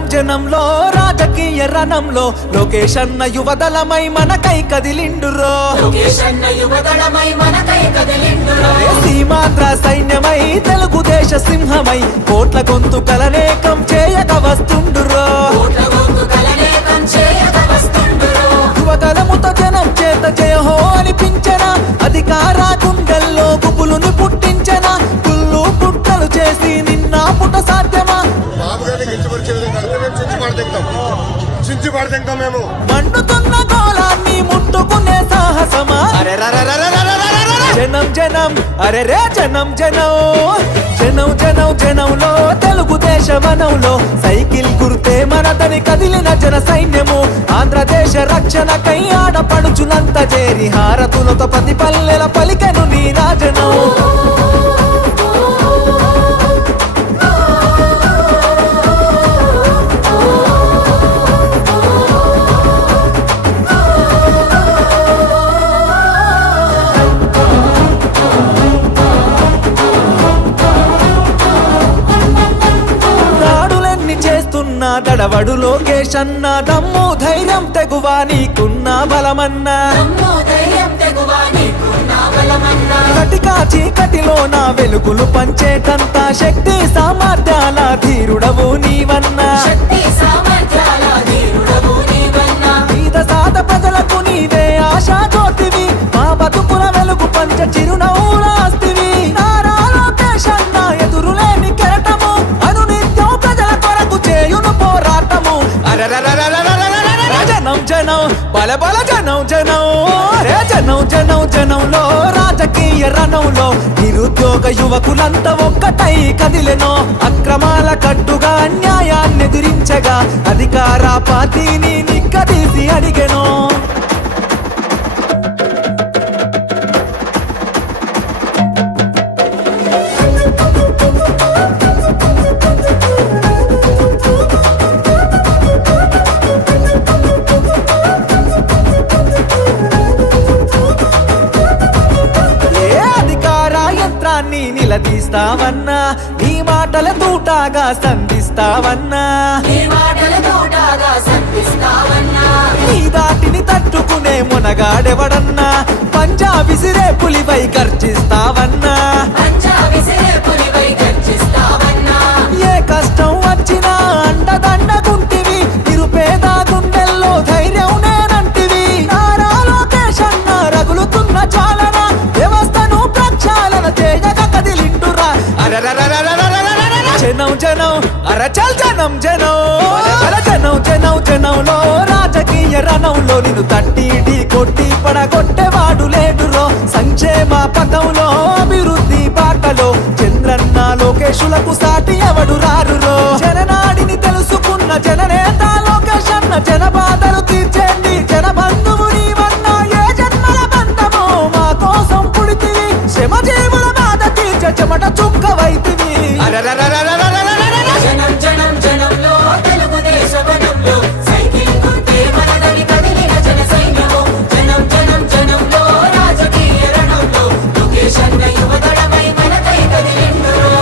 జనం జనంలో రాజకీయ రణంలో లోకేష్ అన్న యువదళమై మనకై కదిలిండురో సీమాంధ్ర సైన్యమై తెలుగుదేశ సింహమై కోట్ల గొంతుకలనేకం చేయక వస్తుండురో యువదళముతో జనం చేత జయహో అనిపించన అధికార గుండెల్లో గుబులుని పుట్టించన పుల్లు పుట్టలు చేసి నిన్న పుట సాధ్యమా మండుతున్న గోళాన్ని ముట్టుకునే సాహసమా జనం జనం అరే రే జనం జనం జనం జనం జనంలో తెలుగుదేశ వనంలో సైకిల్ గుర్తే మనదని కదిలిన జన సైన్యము ఆంధ్రదేశ రక్షణకై ఆడపడుచులంత చేరి హారతులతో ప్రతి పల్లెల పలికెను నీ రాజనం దడవడు లోకేష్ అన్న దమ్ము ధైర్యం తెగువా నీకున్న బలమన్నా కటికా చీకటిలో నా వెలుగులు పంచేటంత శక్తి సామర్థ్యాల ధీరుడవు నీవన్నా పేద సాద ప్రజలకు నీవే ఆశా జ్యోతివి మా బతుకుల వెలుగు పంచ చిరునవ్వులాస్తివి నారా లోకేష్ అన్న ఎదురులేని కెరటము అనునిత్యం ప్రజల కొరకు చేయును పోరాటము జనం జనం బల బల జనం జనం రే జనం జనం జనంలో రాజకీయ రణంలో నిరుద్యోగ యువకులంతా ఒక్కటై కదిలెనో అక్రమాల కట్టుగా అన్యాయాన్ని ఎదిరించగా అధికార పార్టీని నిక్కదీసి అడిగెనో నిలదీస్తావన్నా నీ మాటల తూటాగా సంధిస్తావన్నా నీ దాటిని తట్టుకునే మునగాడెవడన్నా పంజా విసిరే పులిపై గర్జిస్తావన్నా ఏ కష్టం వచ్చినా అండదండగుంటివి నిరుపేద గుండెల్లో ధైర్యం నేనంటివి నారా లోకేష్ అన్న రగులుతున్న చాలన వ్యవస్థను ప్రక్షాళన చేయగా కదిలిండురా జనం జనం అరచల్ జనం జనం జనం జనం జనంలో రాజకీయ రణంలో నిన్ను తట్టి కొట్టి పడగొట్టేవాడు లేడురో సంక్షేమ పథంలో అభివృద్ధి బాటలో చంద్రన్న లోకేశులకు సాటి ఎవడు రారురో జననాడిని తెలుసుకున్న జననేత లోకేష్ అన్న జన బాధలు తీర్చేండి జన బంధువు నీవన్నా ఏ జన్మల బంధమో మా కోసం పుడితివి శ్రమ జీవుల బాధ తీర్చ చెమట చుక్క వైతివి జనం జనం జనంలో తెలుగుదేశ వనంలో సైకిల్ గుర్తే మనదని కదిలిన జన సైన్యము జనం జనం జనంలో రాజకీయ రణంలో లోకేష్ అన్న యువదళమై మనకై కదిలిండురో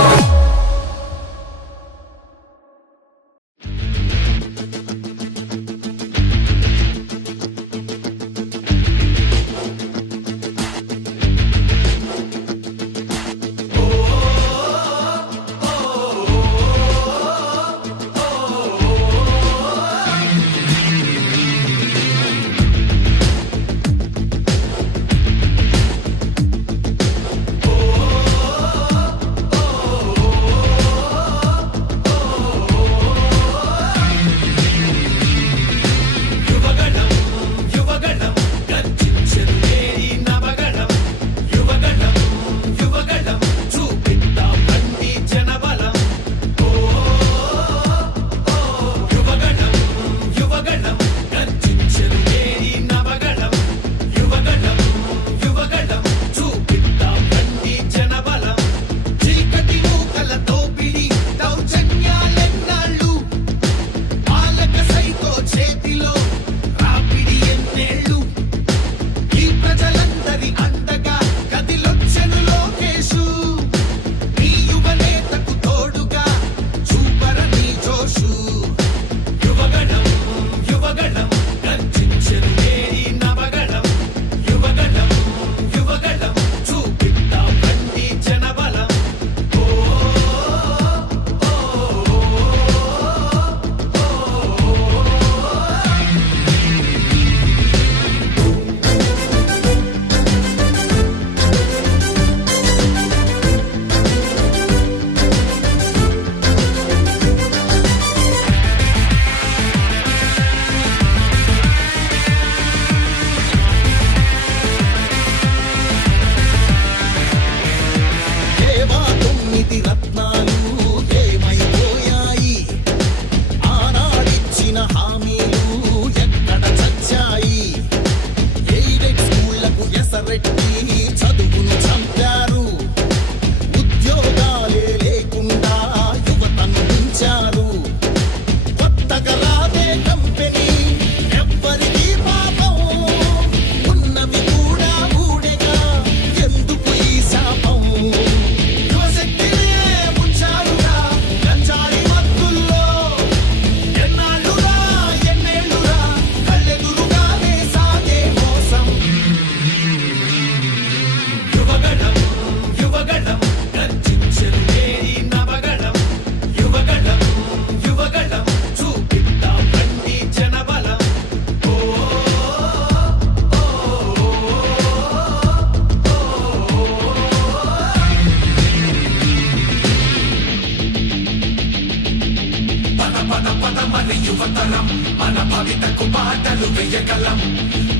యువగళం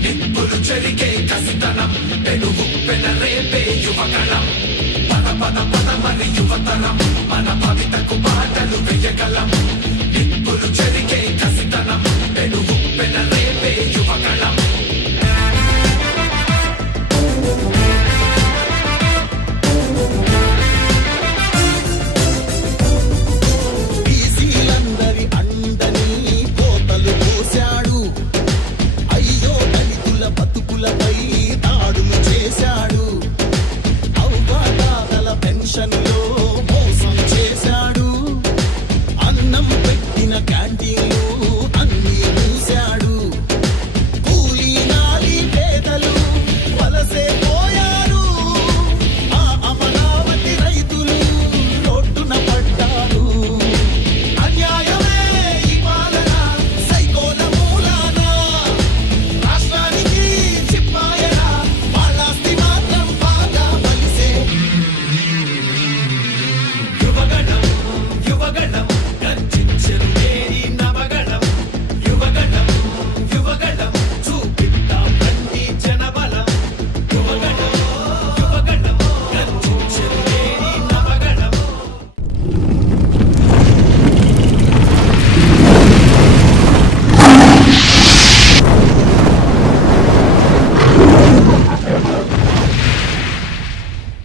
నిప్పులు చెరిగే కసితనం పెనుగు పెనరేపే యువగళం పద పద పదమని యువతరం మన భవితకు బాటలు వేయగలం నిప్పులు చెరిగే కసితనం పెనుగు పెనరేపే యువగళం బీసీలందరి అండని కోతలు పోశాడు అయ్యో దళితుల బతుకులపై దాడులు చేశాడు